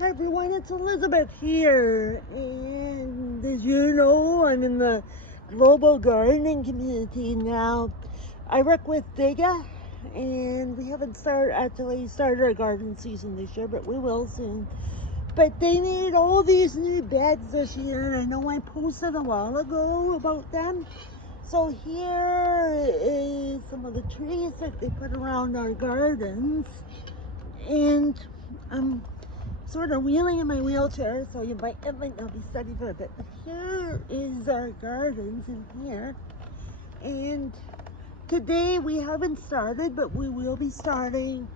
Hi everyone, it's Elizabeth here, and as you know, I'm in the global gardening community now. I work with Diga, and we haven't started our garden season this year, but we will soon. But they made all these new beds this year, and I know I posted a while ago about them. So here is some of the trees that they put around our gardens, and I'm sort of wheeling in my wheelchair, so it might not be steady for a bit. But here is our gardens in here, and today we haven't started, but we will be starting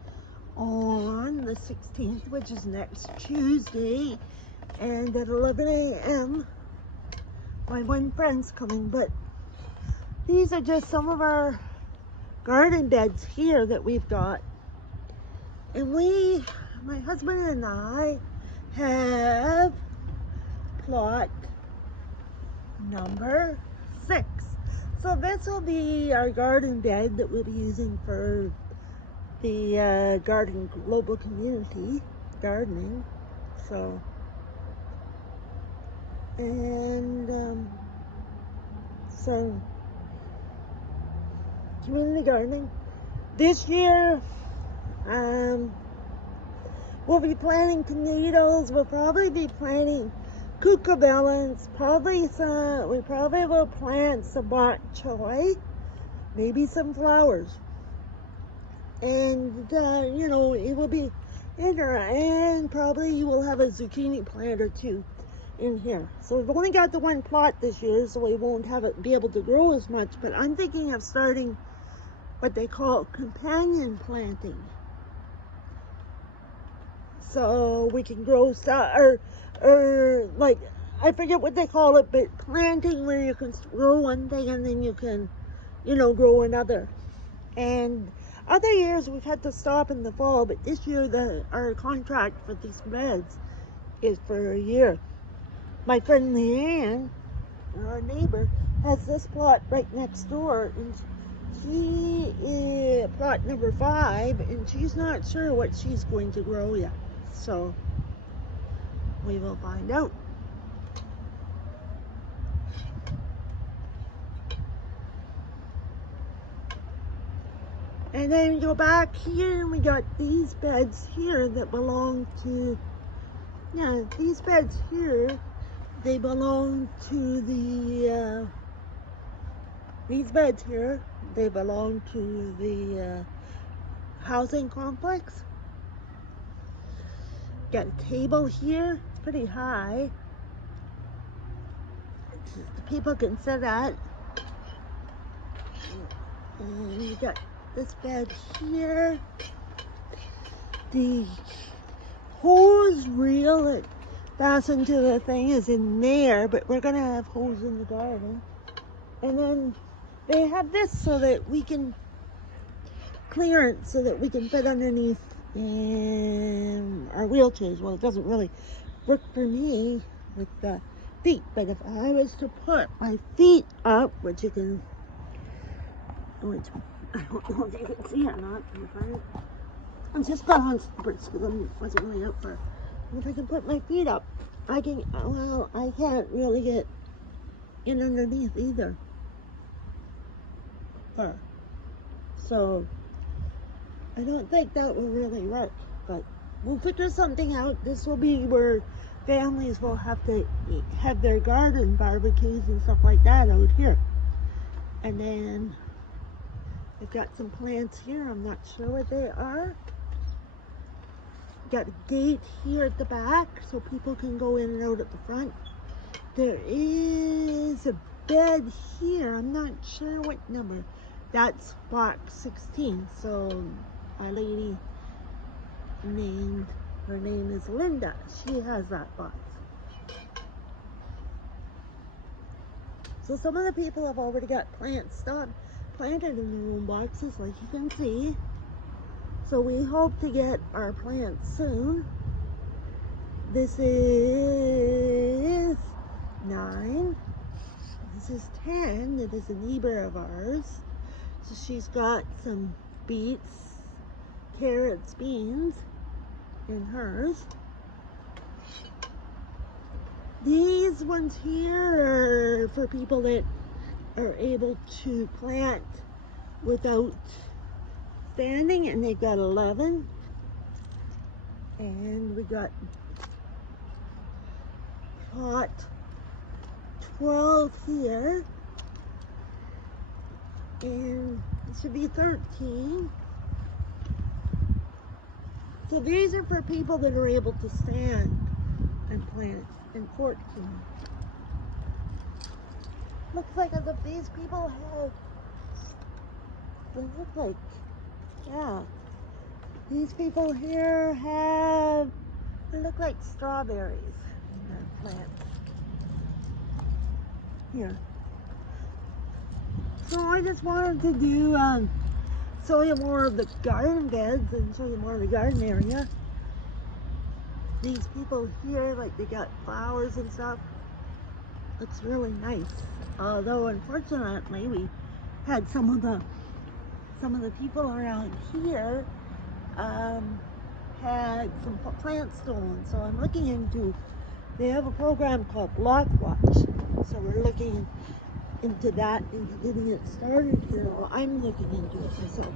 on the 16th, which is next Tuesday, and at 11 a.m. my one friend's coming. But these are just some of our garden beds here that we've got, and my husband and I have plot number 6. So this will be our garden bed that we'll be using for the garden global community gardening. So, and so community gardening. This year, we'll be planting tomatoes. We'll probably be planting cucamelons. We probably will plant some bok choy, maybe some flowers. And, it will be in here. And probably you will have a zucchini plant or two in here. So we've only got the one plot this year, so we won't be able to grow as much. But I'm thinking of starting what they call companion planting. So we can grow stuff, or like, I forget what they call it, but planting where you can grow one thing and then you can, grow another. And other years we've had to stop in the fall, but this year our contract for these beds is for a year. My friend Leanne, our neighbor, has this plot right next door, and she is plot number 5, and she's not sure what she's going to grow yet. So we will find out. And then go back here, and we got these beds here that belong to, these beds here, they belong to these beds here, they belong to the housing complex. Got a table here, it's pretty high. People can sit at. And you got this bed here. The hose reel that fastened to the thing is in there, but we're gonna have hose in the garden. And then they have this so that we can clearance so that we can fit underneath our wheelchairs. Well, it doesn't really work for me with the feet, but if I was to put my feet up, which you can, I don't know if you can see it or not. I just got on slippers because I wasn't really out for it. If I can put my feet up, I can't really get in underneath either. So I don't think that will really work, but we'll figure something out. This will be where families will have to have their garden barbecues and stuff like that out here. And then we've got some plants here. I'm not sure what they are. Got a gate here at the back so people can go in and out at the front. There is a bed here. I'm not sure what number. That's box 16. So our lady her name is Linda. She has that box. So some of the people have already got plants planted in their own boxes, like you can see. So we hope to get our plants soon. This is 9. This is 10. It is a neighbor of ours. So she's got some beets, carrots, beans in hers. These ones here are for people that are able to plant without standing, and they've got 11. And we got pot 12 here, and it should be 13. So these are for people that are able to stand and plant, and 14. Looks like as if these people have, they look like, yeah, these people here have, they look like strawberries in their plants. Here. So I just wanted to do, show you more of the garden beds and show you more of the garden area. These people here, like they got flowers and stuff. Looks really nice. Although unfortunately we had some of the people around here had some plants stolen. So I'm looking into, they have a program called Block Watch. So we're looking into that, into getting it started here. Well, I'm looking into it myself.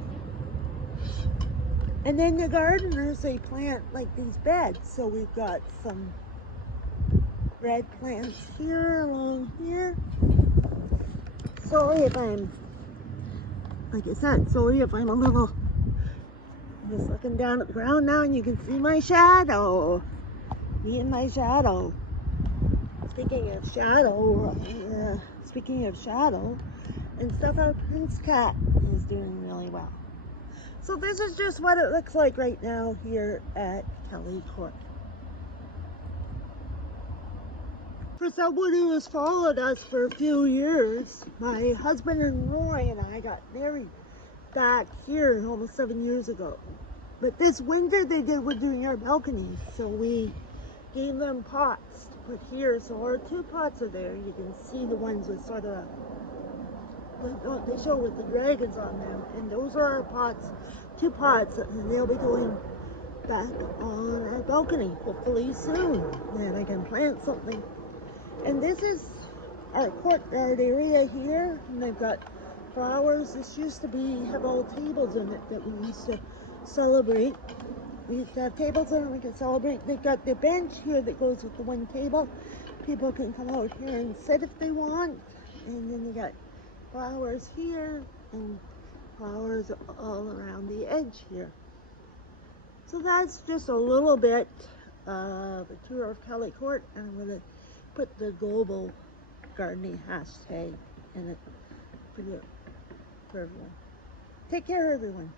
And then the gardeners, they plant like these beds. So we've got some red plants here, along here. Sorry if I'm, like I said, sorry if I'm a little, I'm just looking down at the ground now and you can see my shadow. Me and my shadow. Speaking of shadow, and stuff, our Prince cat is doing really well. So this is just what it looks like right now here at Kelly Court. For someone who has followed us for a few years, my husband and Roy and I got married back here almost 7 years ago. But this winter we're doing our balcony, so we gave them pots to put here. So our 2 pots are there. You can see the ones with sort of, they show with the dragons on them, and those are our pots, 2 pots, and they'll be going back on our balcony hopefully soon, and I can plant something. And this is our courtyard area here, and they've got flowers. This used to have all tables in it that we used to celebrate. We used to have tables in it we could celebrate. They've got the bench here that goes with the one table. People can come out here and sit if they want. And then you got flowers here and flowers all around the edge here. So that's just a little bit of a tour of Kelly Court, and I'm going to put the global gardening hashtag in it for everyone. Take care, everyone.